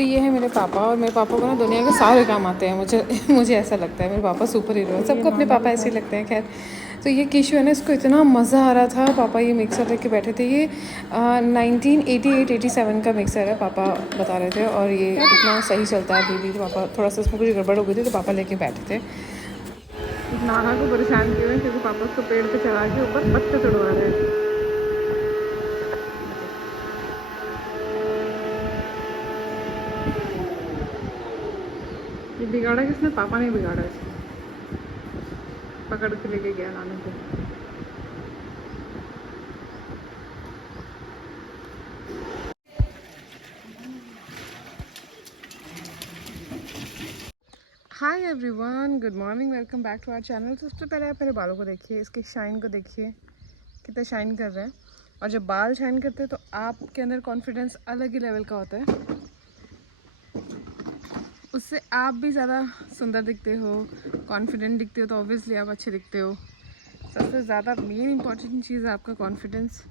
तो ये है मेरे पापा, और मेरे पापा को ना दुनिया के सारे काम आते हैं। मुझे ऐसा लगता है मेरे पापा सुपर हीरो है। सबको अपने पापा ऐसे ही लगते हैं। खैर, तो ये किशु है ना, इसको इतना मज़ा आ रहा था। पापा ये मिक्सर लेके बैठे थे। ये 1988-87 का मिक्सर है, पापा बता रहे थे, और ये इतना सही चलता है अभी भी। तो पापा थोड़ा सा इसमें कुछ गड़बड़ हो गई थी, तो पापा लेके बैठे थे। नाना को परेशान किए हुए क्योंकि पापा उसको पेड़ पे चढ़ा के ऊपर पत्ते तोड़वा रहे हैं। ये बिगाड़ा किसने? पापा ने बिगाड़ा इसको, पकड़ के लेके गया नानू को। Hi everyone, good morning, welcome back to our channel. तो सबसे पहले आप मेरे बालों को देखिए, इसके शाइन को देखिए, कितना शाइन कर रहा है। और जब बाल शाइन करते हैं तो आपके अंदर कॉन्फिडेंस अलग ही लेवल का होता है। उससे आप भी ज़्यादा सुंदर दिखते हो, कॉन्फिडेंट दिखते हो, तो ऑब्वियसली आप अच्छे दिखते हो। सबसे ज़्यादा मेन इंपॉर्टेंट चीज़ है आपका कॉन्फिडेंस।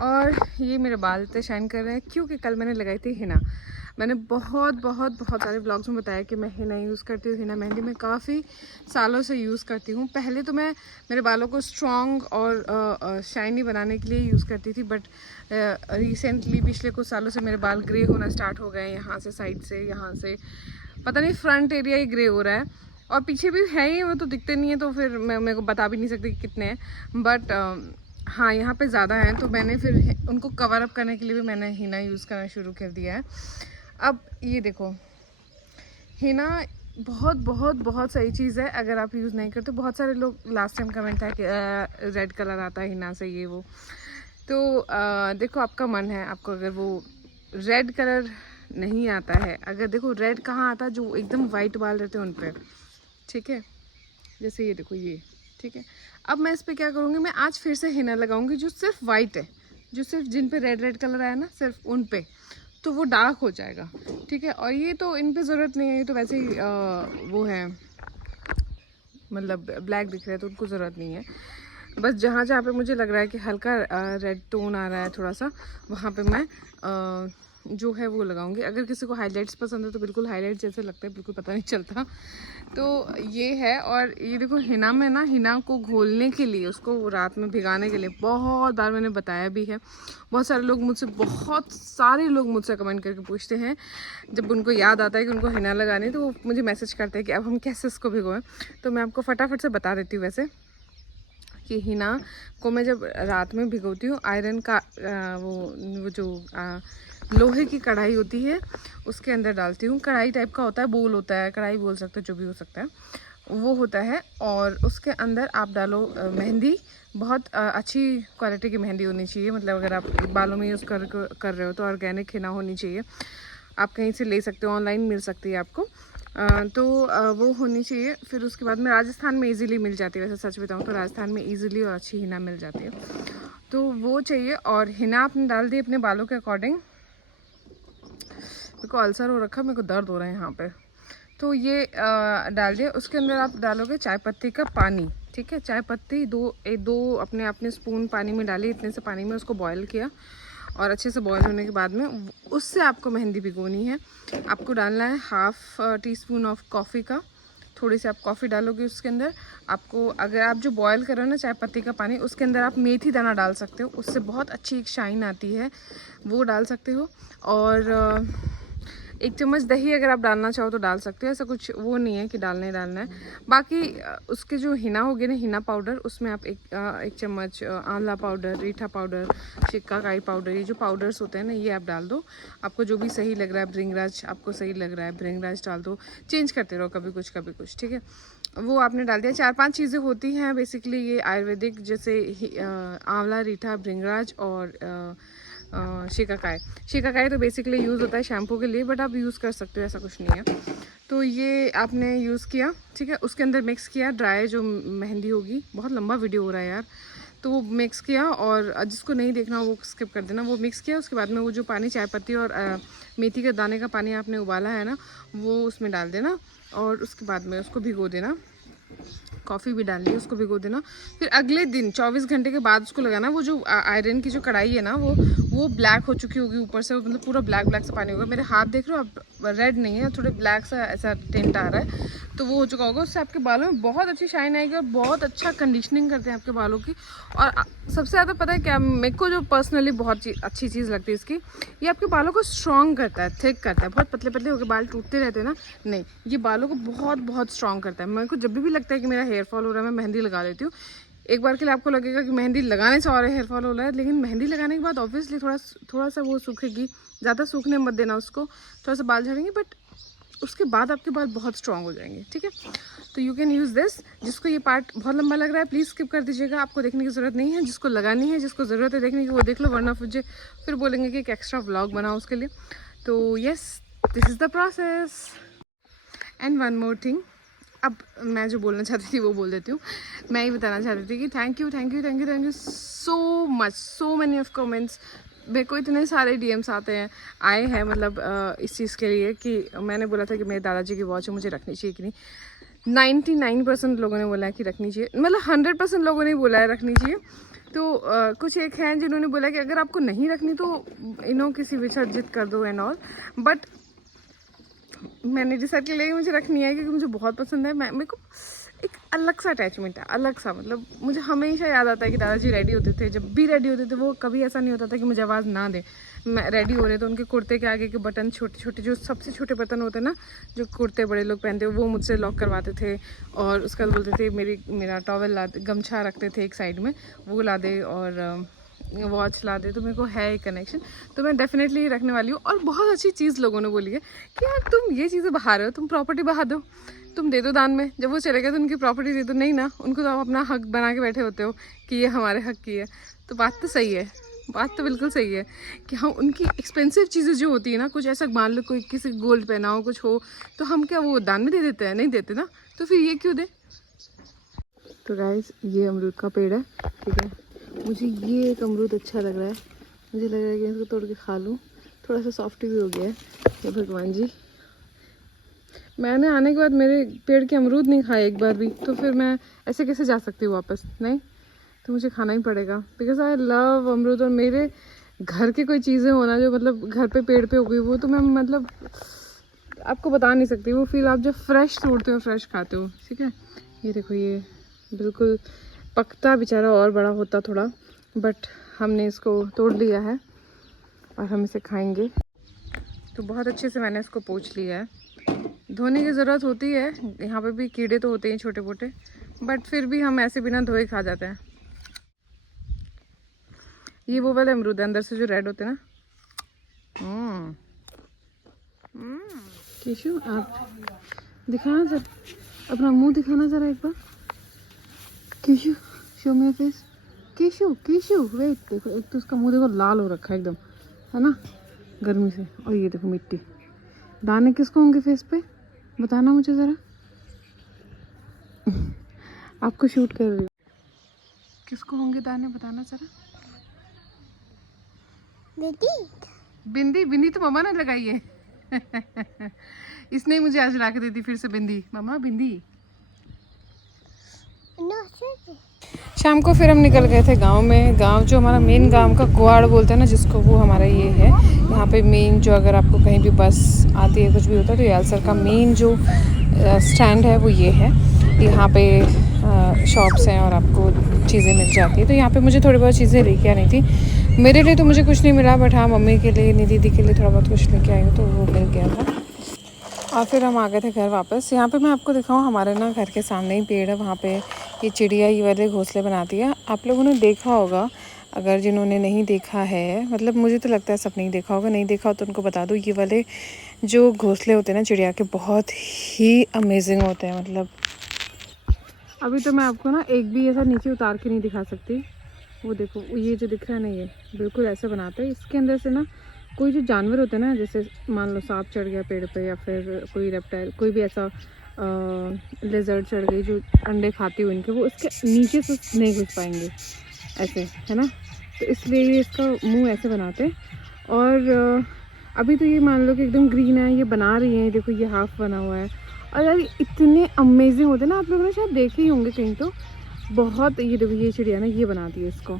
और ये मेरे बाल इतने शाइन कर रहे हैं क्योंकि कल मैंने लगाई थी हिना। मैंने बहुत सारे व्लॉग्स में बताया कि मैं हिना यूज़ करती हूँ। हिना मेहंदी मैं काफ़ी सालों से यूज़ करती हूँ। पहले तो मैं मेरे बालों को स्ट्रॉन्ग और शाइनी बनाने के लिए यूज़ करती थी, बट रिसेंटली पिछले कुछ सालों से मेरे बाल ग्रे होना स्टार्ट हो गए हैं। यहाँ से, साइड से, यहाँ से, पता नहीं फ्रंट एरिया ही ग्रे हो रहा है, और पीछे भी है ही, वो तो दिखते नहीं है, तो फिर मैं मेरे को बता भी नहीं सकती कि कितने हैं। बट हाँ, यहाँ पे ज़्यादा हैं, तो मैंने फिर उनको कवर अप करने के लिए भी मैंने हिना यूज़ करना शुरू कर दिया है। अब ये देखो, हिना बहुत सही चीज़ है। अगर आप यूज़ नहीं करते, बहुत सारे लोग लास्ट टाइम कमेंट है कि रेड कलर आता है हिना से, ये वो। तो देखो, आपका मन है, आपको अगर वो रेड कलर नहीं आता है, अगर देखो रेड कहाँ आता है, जो एकदम वाइट बाल रहते हैं उन पर, ठीक है, जैसे ये देखो ये, ठीक है। अब मैं इस पर क्या करूँगी, मैं आज फिर से हिना लगाऊंगी जो सिर्फ वाइट है, जो सिर्फ जिन पे रेड कलर आया ना, सिर्फ उन पे, तो वो डार्क हो जाएगा, ठीक है। और ये तो इन पे ज़रूरत नहीं है, ये तो वैसे ही वो है, मतलब ब्लैक दिख रहा है, तो उनको ज़रूरत नहीं है। बस जहाँ जहाँ पे मुझे लग रहा है कि हल्का रेड टोन आ रहा है थोड़ा सा, वहाँ पे मैं जो है वो लगाऊंगी। अगर किसी को हाइलाइट्स पसंद है तो बिल्कुल हाइलाइट जैसे लगता है, बिल्कुल पता नहीं चलता। तो ये है। और ये देखो, हिना में ना, हिना को घोलने के लिए, उसको रात में भिगाने के लिए बहुत बार मैंने बताया भी है। बहुत सारे लोग मुझसे, बहुत सारे लोग मुझसे कमेंट करके पूछते हैं, जब उनको याद आता है कि उनको हिना लगानी है, तो वो मुझे मैसेज करते हैं कि अब हम कैसे इसको भिगोएं। तो मैं आपको फटाफट से बता देती हूँ वैसे कि हिना को मैं जब रात में भिगोती हूँ, आयरन का वो जो लोहे की कढ़ाई होती है उसके अंदर डालती हूँ। कढ़ाई टाइप का होता है, बोल होता है, कढ़ाई बोल सकते हो, जो भी हो सकता है, वो होता है। और उसके अंदर आप डालो मेहंदी। बहुत अच्छी क्वालिटी की मेहंदी होनी चाहिए, मतलब अगर आप बालों में यूज़ कर रहे हो तो ऑर्गेनिक हिना होनी चाहिए। आप कहीं से ले सकते हो, ऑनलाइन मिल सकती है आपको। तो वो होनी चाहिए। फिर उसके बाद में राजस्थान में इजीली मिल जाती है, वैसे सच बताऊँ तो राजस्थान में इजीली और अच्छी हिना मिल जाती है, तो वो चाहिए। और हिना आपने डाल दी अपने बालों के अकॉर्डिंग। मेरे को अल्सर हो रखा है, मेरे को दर्द हो रहा है यहाँ पे। तो ये डाल दिया। उसके अंदर आप डालोगे चाय पत्ती का पानी, ठीक है। चाय पत्ती दो अपने अपने स्पून पानी में डाली, इतने से पानी में उसको बॉयल किया, और अच्छे से बॉयल होने के बाद में उससे आपको मेहंदी भिगोनी है। आपको डालना है 1/2 टीस्पून ऑफ कॉफ़ी का। थोड़ी सी आप कॉफ़ी डालोगे उसके अंदर। आपको, अगर आप जो बॉयल कर रहे हो ना चाय पत्ती का पानी, उसके अंदर आप मेथी दाना डाल सकते हो, उससे बहुत अच्छी एक शाइन आती है, वो डाल सकते हो। और 1 चम्मच दही अगर आप डालना चाहो तो डाल सकते हो, ऐसा कुछ वो नहीं है कि डालना ही डालना है। बाकी उसके जो हिना होगी ना, हिना पाउडर, उसमें आप 1 चम्मच आंवला पाउडर, रीठा पाउडर, शिकाकाई पाउडर, ये जो पाउडर्स होते हैं ना, ये आप डाल दो। आपको जो भी सही लग रहा है, भृंगराज आपको सही लग रहा है, भृंगराज डाल दो। चेंज करते रहो, कभी कुछ, ठीक है। वो आपने डाल दिया। 4-5 चीज़ें होती हैं बेसिकली ये आयुर्वेदिक, जैसे आंवला, रीठा, भृंगराज और शिकाकाई तो बेसिकली यूज़ होता है शैम्पू के लिए, बट आप यूज़ कर सकते हो, ऐसा कुछ नहीं है। तो ये आपने यूज़ किया, ठीक है। उसके अंदर मिक्स किया ड्राई जो मेहंदी होगी, बहुत लंबा वीडियो हो रहा है यार, तो वो मिक्स किया। और जिसको नहीं देखना वो स्किप कर देना। वो मिक्स किया, उसके बाद में वो जो पानी, चाय पत्ती और मेथी के दाने का पानी आपने उबाला है ना, वो उसमें डाल देना, और उसके बाद में उसको भिगो देना कॉफ़ी भी डालनी है, उसको भिगो देना। फिर अगले दिन 24 घंटे के बाद उसको लगाना। वो जो आयरन की जो कढ़ाई है ना वो ब्लैक हो चुकी होगी ऊपर से, मतलब पूरा ब्लैक ब्लैक सा पानी होगा। मेरे हाथ देख रहे हो आप, रेड नहीं है, थोड़े ब्लैक सा ऐसा टेंट आ रहा है, तो वो हो चुका होगा। उससे आपके बालों में बहुत अच्छी शाइन आएगी और बहुत अच्छा कंडीशनिंग करते हैं आपके बालों की। और सबसे ज़्यादा पता है क्या, मेरे को जो पर्सनली बहुत अच्छी चीज़ लगती है इसकी, ये आपके बालों को स्ट्रॉन्ग करता है, थिक करता है। बहुत पतले पतले होकर बाल टूटते रहते हैं ना, नहीं, ये बालों को बहुत बहुत स्ट्रॉन्ग करता है। मेरे को जब भी लगता है कि मेरा हेयर फॉल हो रहा है, मैं मेहंदी लगा लेती हूँ। एक बार के लिए आपको लगेगा कि मेहंदी लगाने से और हेयर फॉल हो रहा है, लेकिन मेहंदी लगाने के बाद ऑब्वियसली थोड़ा सा वो सूखेगी, ज़्यादा सूखने मत देना उसको, थोड़ा सा बाल झड़ेंगे, बट उसके बाद आपके बाल बहुत स्ट्रॉन्ग हो जाएंगे, ठीक है। तो यू कैन यूज़ दिस। जिसको ये पार्ट बहुत लंबा लग रहा है प्लीज़ स्किप कर दीजिएगा, आपको देखने की ज़रूरत नहीं है। जिसको लगानी है, जिसको ज़रूरत है देखने की, वो देख लो, वरना फिर बोलेंगे कि एक एक्स्ट्रा व्लॉग बनाओ उसके लिए। तो yes, this is the process. And one more thing, अब मैं जो बोलना चाहती थी वो बोल देती हूँ। मैं ही बताना चाहती थी कि thank you so much, so many of comments. मेरे को इतने सारे डीएम्स आए हैं, मतलब इस चीज़ के लिए कि मैंने बोला था कि मेरे दादाजी की वॉच मुझे रखनी चाहिए कि नहीं। 99% लोगों ने बोला है कि रखनी चाहिए, मतलब 100% लोगों ने बोला है रखनी चाहिए। तो कुछ एक हैं जिन्होंने बोला कि अगर आपको नहीं रखनी तो किसी विसर्जित कर दो एंड ऑल, बट मैंने डिसाइड किया कि मुझे रखनी है क्योंकि मुझे बहुत पसंद है। मेरे को एक अलग सा अटैचमेंट है, अलग सा, मतलब मुझे हमेशा याद आता है कि दादाजी रेडी होते थे। जब भी रेडी होते थे वो कभी ऐसा नहीं होता था कि मुझे आवाज़ ना दे। मैं रेडी हो रहे तो उनके कुर्ते के आगे के बटन छोटे छोटे, जो सबसे छोटे बटन होते हैं ना, जो कुर्ते बड़े लोग पहनते हैं, वो मुझसे लॉक करवाते थे। और उसके बाद बोलते थे मेरा टॉवल ला दे, गमछा रखते थे एक साइड में, वो ला दे, और वॉच ला दे। तो मेरे को है एक कनेक्शन, तो मैं डेफिनेटली रखने वाली हूँ। और बहुत अच्छी चीज़ लोगों ने बोली है कि यार तुम ये चीज़ें बहा रहे हो, तुम प्रॉपर्टी बहा दो, तुम दे दो दान में, जब वो चले गए तो उनकी प्रॉपर्टी दे दो। नहीं ना, उनको तो आप अपना हक बना के बैठे होते हो कि ये हमारे हक की है। तो बात तो सही है, बात तो बिल्कुल सही है कि हम उनकी एक्सपेंसिव चीज़ें जो होती है ना, कुछ ऐसा मान लो कोई किसी गोल्ड पहना हो, कुछ हो, तो हम क्या वो दान में दे देते हैं? नहीं देते ना, तो फिर ये क्यों दे। तो गाइस, ये अमरूद का पेड़ है, ठीक है। मुझे ये एक अमरूद अच्छा लग रहा है, मुझे लग रहा है कि इसको तोड़ के खा लूँ। थोड़ा सा सॉफ्ट भी हो गया है। तो भगवान जी, मैंने आने के बाद मेरे पेड़ के अमरूद नहीं खाए एक बार भी, तो फिर मैं ऐसे कैसे जा सकती हूँ वापस? नहीं, तो मुझे खाना ही पड़ेगा, बिकॉज आई लव अमरूद। और मेरे घर की कोई चीज़ें होना जो मतलब घर पे पेड़ पे हो गई, वो तो मैं मतलब आपको बता नहीं सकती वो फील, आप जब फ्रेश तोड़ते हो, फ्रेश खाते हो, ठीक है। ये देखो, ये बिल्कुल पकता बेचारा, और बड़ा होता थोड़ा, बट हमने इसको तोड़ लिया है और हम इसे खाएंगे। तो बहुत अच्छे से मैंने इसको पोंछ लिया है। धोने की ज़रूरत होती है, यहाँ पे भी कीड़े तो होते हैं छोटे मोटे, बट फिर भी हम ऐसे बिना धोए खा जाते हैं। ये वो वाले अमरूद है अंदर से जो रेड होते हैं ना। केशु, आप दिखाना सर, अपना मुंह दिखाना ज़रा एक बार। Keshu, show me your face. Keshu wait, देखो, एक तो उसका मुंह देखो लाल हो रखा है एकदम, है ना, गर्मी से। और ये देखो मिट्टी, दाने किसको होंगे फेस पे, बताना मुझे ज़रा। आपको शूट कर रही हूँ, किसको होंगे दाने, बताना ज़रा। बिंदी, बिंदी तो मम्मा ने लगाई है। इसने मुझे आज ला के दी थी फिर से बिंदी, मम्मा बिंदी। शाम को फिर हम निकल गए थे गांव में। गांव जो हमारा मेन गांव का कुआड़ बोलते हैं ना जिसको, वो हमारा ये है। यहाँ पे मेन जो, अगर आपको कहीं भी बस आती है, कुछ भी होता है, तो यालसर का मेन जो स्टैंड है वो ये है। यहाँ पे शॉप्स हैं और आपको चीज़ें मिल जाती है। तो यहाँ पे मुझे थोड़ी बहुत चीज़ें लेके आनी थी। मेरे लिए तो मुझे कुछ नहीं मिला, बट हाँ मम्मी के लिए, नहीं दीदी के लिए थोड़ा बहुत कुछ लेके आई हूँ, तो वो मिल गया था। और फिर हम आ गए थे घर वापस। यहाँ पे मैं आपको दिखाऊँ, हमारे ना घर के सामने ही पेड़ है, वहाँ पे ये चिड़िया ये वाले घोंसले बनाती है। आप लोगों ने देखा होगा, अगर जिन्होंने नहीं देखा है, मतलब मुझे तो लगता है सब नहीं देखा होगा, नहीं देखा हो तो उनको बता दूँ, ये वाले जो घोंसले होते हैं ना चिड़िया के, बहुत ही अमेजिंग होते हैं। मतलब अभी तो मैं आपको ना एक भी ऐसा नीचे उतार के नहीं दिखा सकती। वो देखो, ये जो दिख रहा है ना, ये बिल्कुल ऐसे बनाते हैं। इसके अंदर से ना कोई जो जानवर होते हैं ना, जैसे मान लो सांप चढ़ गया पेड़ पे, या फिर कोई रेप्टाइल, कोई भी ऐसा लेजर्ड चढ़ गई जो अंडे खाती हुई इनके, वो इसके नीचे से नहीं घुस पाएंगे, ऐसे, है ना। तो इसलिए ये इसका मुंह ऐसे बनाते हैं। और अभी तो ये मान लो कि एकदम ग्रीन है, ये बना रही है, देखो ये हाफ बना हुआ है। और यार इतने अमेजिंग होते हैं ना, आप लोगों ने शायद देखे ही होंगे कहीं तो। बहुत, ये देखो ये चिड़िया ना ये बनाती है इसको,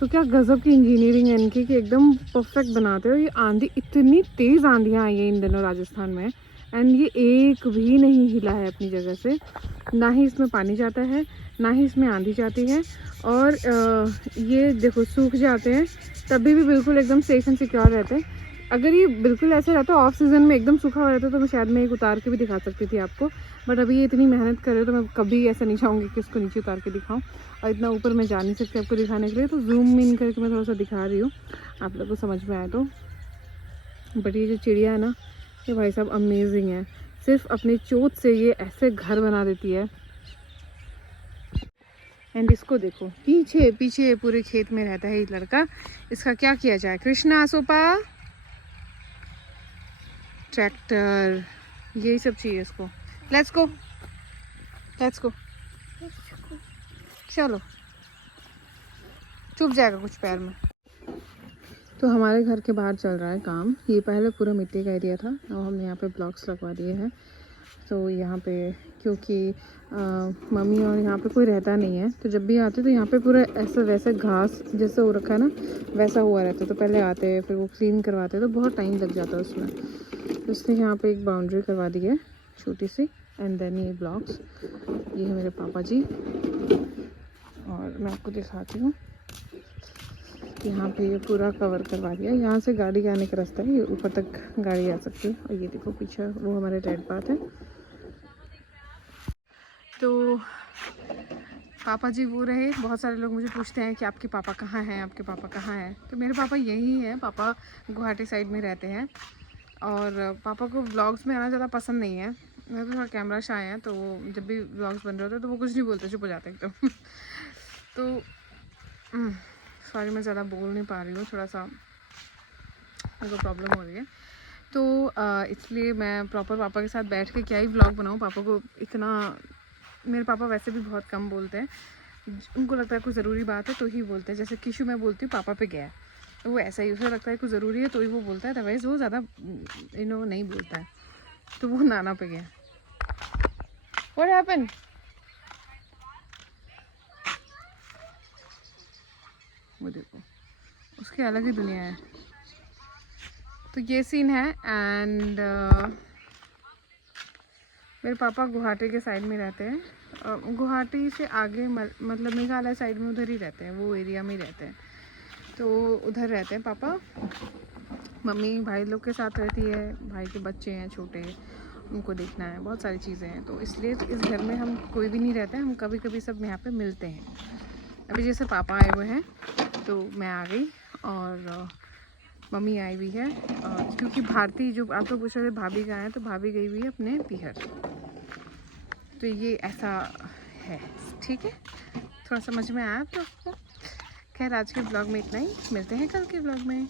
तो क्या गजब की इंजीनियरिंग है इनकी कि एकदम परफेक्ट बनाते हो। ये आंधी, इतनी तेज़ आंधियाँ आई हैं इन दिनों राजस्थान में, एंड ये एक भी नहीं हिला है अपनी जगह से। ना ही इसमें पानी जाता है, ना ही इसमें आंधी जाती है। और ये देखो सूख जाते हैं तभी भी बिल्कुल एकदम सेफ एंड सिक्योर रहते हैं। अगर ये बिल्कुल ऐसे रहता ऑफ सीज़न में एकदम सूखा हो जाता तो मैं शायद मैं एक उतार के भी दिखा सकती थी आपको, बट अभी ये इतनी मेहनत कर रहे हो तो मैं कभी ऐसा नहीं चाहूँगी कि इसको नीचे उतार के दिखाऊँ। और इतना ऊपर मैं जा नहीं सकती आपको दिखाने के लिए, तो जूम इन करके मैं थोड़ा सा दिखा रही हूँ, आप लोग को समझ में आए तो। बट ये जो चिड़िया है ना, ये भाई साहब अमेजिंग है। सिर्फ अपनी चोंच से ये ऐसे घर बना देती है। एंड इसको देखो, पीछे पीछे पूरे खेत में रहता है ये लड़का। इसका क्या किया जाए? कृष्णा सोपा, ट्रैक्टर, यही सब चाहिए इसको। लेट्स गो, लेट्स गो, चलो। चुप जाएगा कुछ पैर में। तो हमारे घर के बाहर चल रहा है काम। ये पहले पूरा मिट्टी का एरिया था, और हमने यहाँ पे ब्लॉक्स लगवा दिए हैं। तो यहाँ पे क्योंकि मम्मी और यहाँ पे कोई रहता नहीं है, तो जब भी आते तो यहाँ पे पूरा ऐसा वैसे घास जैसे हो रखा है ना, वैसा हुआ रहता। तो पहले आते फिर वो क्लीन करवाते, तो बहुत टाइम लग जाता है उसमें। तो इसलिए यहाँ पे एक बाउंड्री करवा दी है छोटी सी, एंड देन ये ब्लॉक्स। ये है मेरे पापा जी, और मैं आपको दिखाती हूँ। यहाँ पे ये पूरा कवर करवा दिया। यहाँ से गाड़ी आने का रास्ता है, ये ऊपर तक गाड़ी आ सकती है। और ये देखो पीछे वो हमारे डैड पाथ है। तो पापा जी वो रहे। बहुत सारे लोग मुझे पूछते हैं कि आपके पापा कहाँ हैं, आपके पापा कहाँ हैं। तो मेरे पापा यही हैं। पापा गुवाहाटी साइड में रहते हैं, और पापा को व्लॉग्स में आना ज़्यादा पसंद नहीं है। मैं तो थोड़ा कैमरा शाय हैं, तो जब भी व्लॉग्स बन रहे होते हैं तो वो कुछ नहीं बोलते, चुप हो जाते एकदम। तो सॉरी मैं ज़्यादा बोल नहीं पा रही हूँ, थोड़ा सा मेरे को प्रॉब्लम हो रही है। तो इसलिए मैं प्रॉपर पापा के साथ बैठ के क्या ही व्लॉग बनाऊँ। पापा को इतना, मेरे पापा वैसे भी बहुत कम बोलते हैं। उनको लगता है कोई ज़रूरी बात है तो ही बोलते हैं। जैसे किशु मैं बोलती हूँ पापा पे गया, तो वो ऐसा ही, उसे लगता है कोई ज़रूरी है तो ही वो बोलता है, अदरवाइज़ वो ज़्यादा नहीं बोलता है। तो वो नाना पे गया। What happened? वो देखो, उसकी अलग ही दुनिया है। तो ये सीन है। एंड मेरे पापा गुवाहाटी के साइड में रहते हैं। गुवाहाटी से आगे मतलब मेघालय साइड में उधर ही रहते हैं, वो एरिया में ही रहते हैं। तो उधर रहते हैं पापा। मम्मी भाई लोग के साथ रहती है, भाई के बच्चे हैं छोटे, उनको देखना है, बहुत सारी चीज़ें हैं। तो इसलिए इस घर में हम कोई भी नहीं रहते हैं। हम कभी कभी सब यहाँ पे मिलते हैं। अभी जैसे पापा आए हुए हैं तो मैं आ गई, और मम्मी आई हुई है। क्योंकि भारती, जो आप लोग पूछ रहे थे भाभी कहाँ है, तो भाभी गई हुई है अपने पीहर। तो ये ऐसा है, ठीक है। थोड़ा समझ में आया तो आपको। खैर आज के ब्लॉग में इतना ही, मिलते हैं कल के ब्लॉग में।